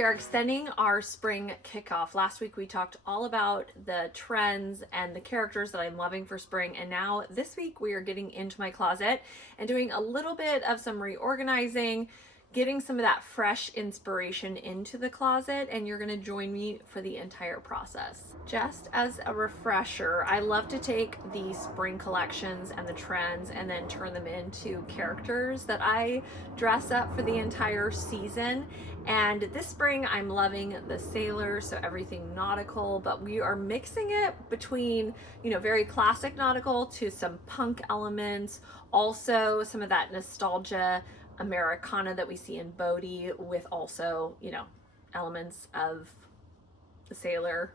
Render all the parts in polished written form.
we are extending our spring kickoff. Last week we talked all about the trends and the characters that I'm loving for spring, and now this week we are getting into my closet and doing a little bit of some reorganizing, getting some of that fresh inspiration into the closet, and you're going to join me for the entire process. Just as a refresher, I love to take the spring collections and the trends and then turn them into characters that I dress up for the entire season. And this spring I'm loving the sailor, so everything nautical, but we are mixing it between, very classic nautical to some punk elements, also some of that nostalgia Americana that we see in Bodhi, with also, elements of the sailor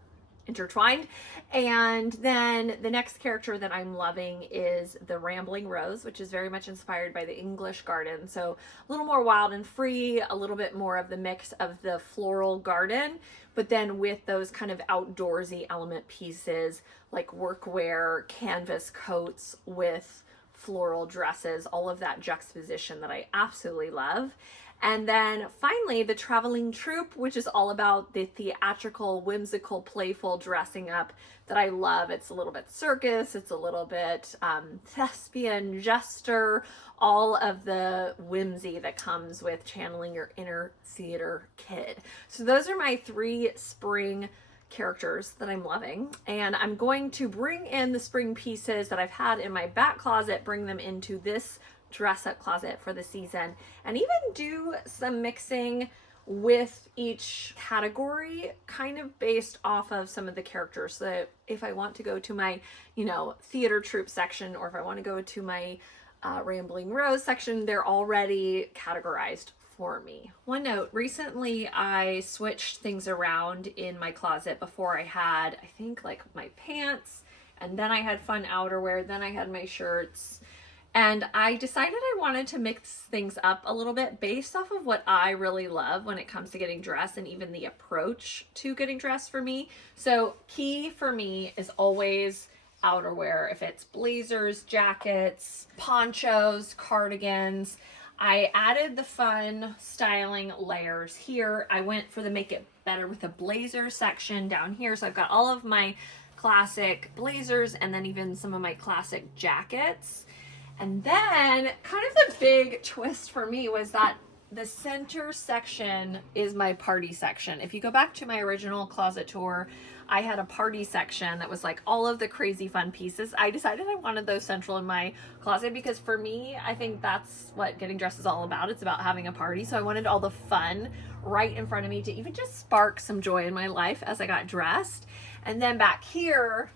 intertwined. And then the next character that I'm loving is the Rambling Rose, which is very much inspired by the English garden. So a little more wild and free, a little bit more of the mix of the floral garden, but then with those kind of outdoorsy element pieces like workwear, canvas coats with floral dresses, all of that juxtaposition that I absolutely love. And then finally, the Traveling Troupe, which is all about the theatrical, whimsical, playful dressing up that I love. It's a little bit circus, it's a little bit thespian, jester, all of the whimsy that comes with channeling your inner theater kid. So those are my 3 spring characters that I'm loving, and I'm going to bring in the spring pieces that I've had in my back closet, bring them into this dress up closet for the season, and even do some mixing with each category kind of based off of some of the characters. So if I want to go to my theater troupe section, or if I want to go to my Rambling Rose section, they're already categorized for me. One note, recently I switched things around in my closet. Before I had, I think, like my pants, and then I had fun outerwear, then I had my shirts, and I decided I wanted to mix things up a little bit based off of what I really love when it comes to getting dressed, and even the approach to getting dressed for me. So key for me is always outerwear. If it's blazers, jackets, ponchos, cardigans. I added the fun styling layers here. I went for the make it better with a blazer section down here. So I've got all of my classic blazers and then even some of my classic jackets. And then kind of the big twist for me was that the center section is my party section. If you go back to my original closet tour, I had a party section that was like all of the crazy fun pieces. I decided I wanted those central in my closet because for me, I think that's what getting dressed is all about. It's about having a party. So I wanted all the fun right in front of me to even just spark some joy in my life as I got dressed. And then back here,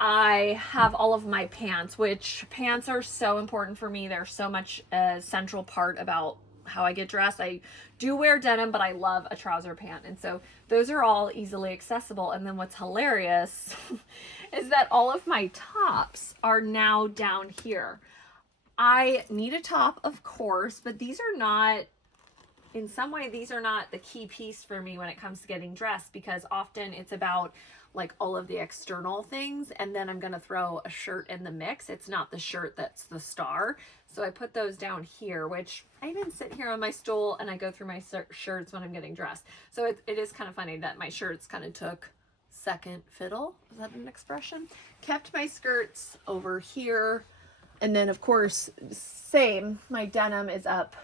I have all of my pants, which pants are so important for me. They're so much a central part about how I get dressed. I do wear denim, but I love a trouser pant. And so those are all easily accessible. And then what's hilarious is that all of my tops are now down here. I need a top, of course, but these are not, in some way, these are not the key piece for me when it comes to getting dressed, because often it's about like all of the external things, and then I'm going to throw a shirt in the mix. It's not the shirt that's the star. So I put those down here, which I even sit here on my stool and I go through my shirts when I'm getting dressed. So it is kind of funny that my shirts kind of took second fiddle. Is that an expression? Kept my skirts over here. And then of course, same, my denim is up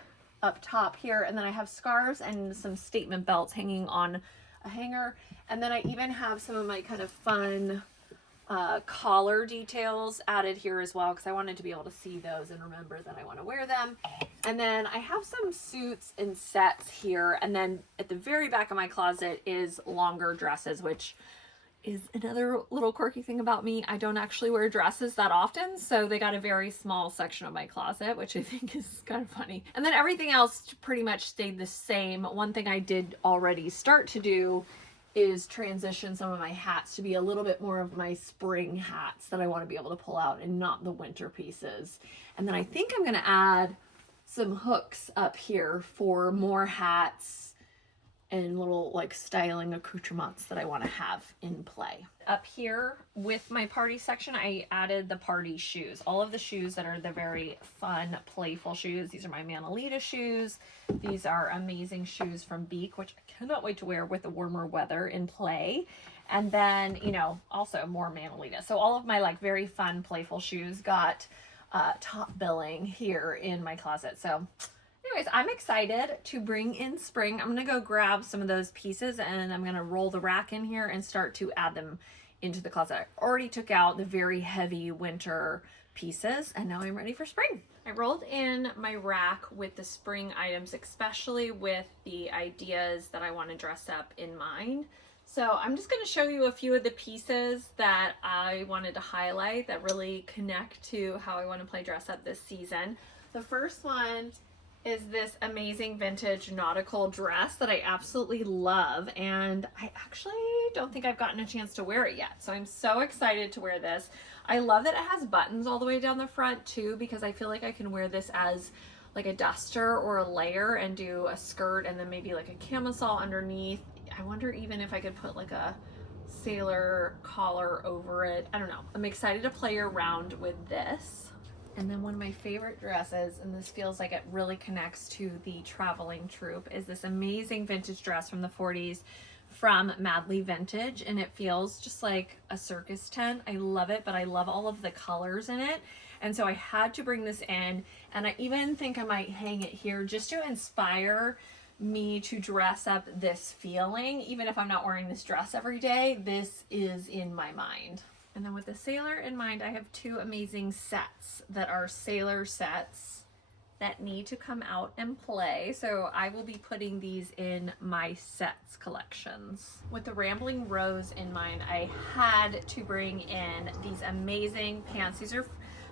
top here. And then I have scarves and some statement belts hanging on a hanger. And then I even have some of my kind of fun collar details added here as well, because I wanted to be able to see those and remember that I want to wear them. And then I have some suits and sets here, and then at the very back of my closet is longer dresses, which is another little quirky thing about me. I don't actually wear dresses that often, so they got a very small section of my closet, which I think is kind of funny. And then everything else pretty much stayed the same. One thing I did already start to do is transition some of my hats to be a little bit more of my spring hats that I want to be able to pull out and not the winter pieces. And then I think I'm going to add some hooks up here for more hats and little like styling accoutrements that I want to have in play. Up here with my party section, I added the party shoes. All of the shoes that are the very fun, playful shoes. These are my Manolita shoes. These are amazing shoes from Beak, which I cannot wait to wear with the warmer weather in play. And then, you know, also more Manolita. So all of my like very fun, playful shoes got top billing here in my closet. So anyways, I'm excited to bring in spring. I'm gonna go grab some of those pieces and I'm gonna roll the rack in here and start to add them into the closet. I already took out the very heavy winter pieces and now I'm ready for spring. I rolled in my rack with the spring items, especially with the ideas that I want to dress up in mind. So I'm just going to show you a few of the pieces that I wanted to highlight that really connect to how I want to play dress up this season. The first one is this amazing vintage nautical dress that I absolutely love, and I actually don't think I've gotten a chance to wear it yet. So I'm so excited to wear this. I love that it has buttons all the way down the front too, because I feel like I can wear this as like a duster or a layer and do a skirt and then maybe like a camisole underneath. I wonder even if I could put like a sailor collar over it. I don't know. I'm excited to play around with this. And then one of my favorite dresses, and this feels like it really connects to the traveling troupe, is this amazing vintage dress from the 40s from Madly Vintage, and it feels just like a circus tent. I love it, but I love all of the colors in it. And so I had to bring this in, and I even think I might hang it here just to inspire me to dress up this feeling. Even if I'm not wearing this dress every day, this is in my mind. And then with the sailor in mind, I have two amazing sets that are sailor sets that need to come out and play. So I will be putting these in my sets collections. With the Rambling Rose in mind, I had to bring in these amazing pants. These are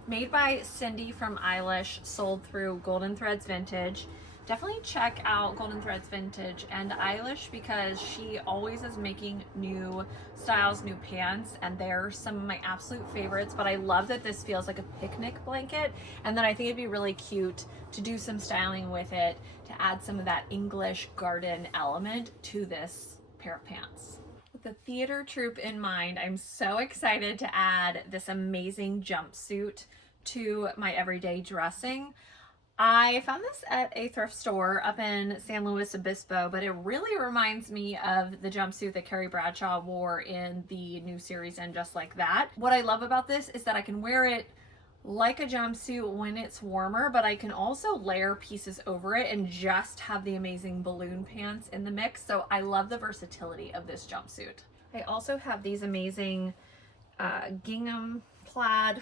made by Cindy from Eilish, sold through Golden Threads Vintage. Definitely check out Golden Threads Vintage and Eilish because she always is making new styles, new pants, and they're some of my absolute favorites. But I love that this feels like a picnic blanket, and then I think it'd be really cute to do some styling with it to add some of that English garden element to this pair of pants. With the theater troupe in mind, I'm so excited to add this amazing jumpsuit to my everyday dressing. I found this at a thrift store up in San Luis Obispo, but it really reminds me of the jumpsuit that Carrie Bradshaw wore in the new series And Just Like That. What I love about this is that I can wear it like a jumpsuit when it's warmer, but I can also layer pieces over it and just have the amazing balloon pants in the mix. So I love the versatility of this jumpsuit. I also have these amazing gingham plaid,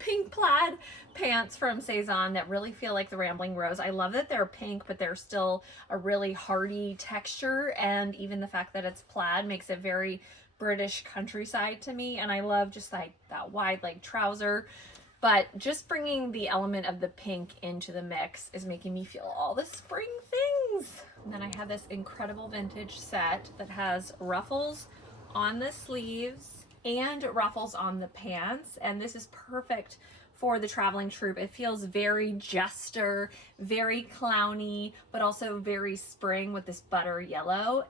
pink plaid pants from Saison that really feel like the Rambling Rose. I love that they're pink, but they're still a really hardy texture, and even the fact that it's plaid makes it very British countryside to me. And I love just like that wide leg trouser, but just bringing the element of the pink into the mix is making me feel all the spring things. And then I have this incredible vintage set that has ruffles on the sleeves and ruffles on the pants, and this is perfect for the traveling troupe. It feels very jester, very clowny, but also very spring with this butter yellow.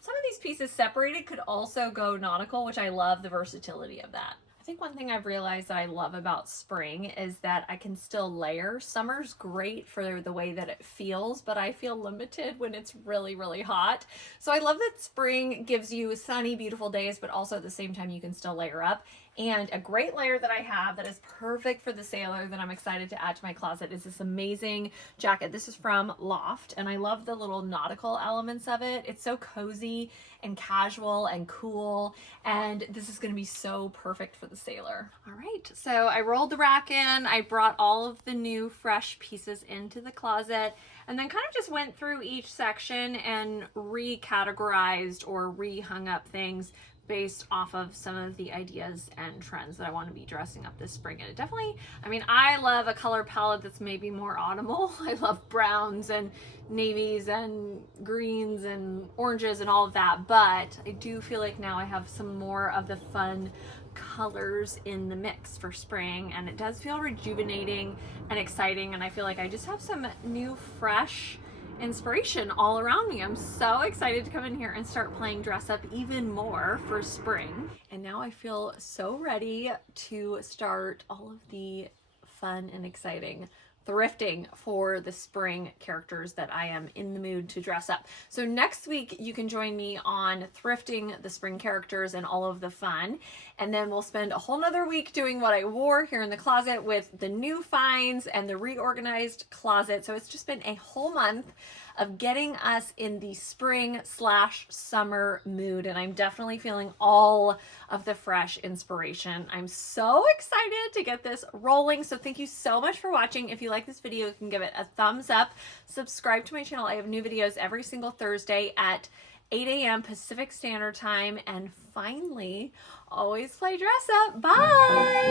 Some of these pieces separated could also go nautical, which I love the versatility of that. I think one thing I've realized that I love about spring is that I can still layer. Summer's great for the way that it feels, but I feel limited when it's really, really hot. So I love that spring gives you sunny, beautiful days, but also at the same time you can still layer up. And a great layer that I have that is perfect for the sailor that I'm excited to add to my closet is this amazing jacket. This is from Loft, and I love the little nautical elements of it. It's so cozy and casual and cool, and this is going to be so perfect for the sailor. All right, so I rolled the rack in. I brought all of the new fresh pieces into the closet, and then kind of just went through each section and recategorized or re-hung up things based off of some of the ideas and trends that I want to be dressing up this spring. And it definitely, I mean, I love a color palette that's maybe more autumnal. I love browns and navies and greens and oranges and all of that, but I do feel like now I have some more of the fun colors in the mix for spring, and it does feel rejuvenating and exciting, and I feel like I just have some new fresh inspiration all around me. I'm so excited to come in here and start playing dress up even more for spring. And now I feel so ready to start all of the fun and exciting thrifting for the spring characters that I am in the mood to dress up. So next week you can join me on thrifting the spring characters and all of the fun. And then we'll spend a whole nother week doing what I wore here in the closet with the new finds and the reorganized closet. So it's just been a whole month of getting us in the spring/summer mood, and I'm definitely feeling all of the fresh inspiration. I'm so excited to get this rolling. So thank you so much for watching. If you like this video, you can give it a thumbs up. Subscribe to my channel. I have new videos every single Thursday at 8 a.m. Pacific Standard Time. And finally, always play dress up. Bye!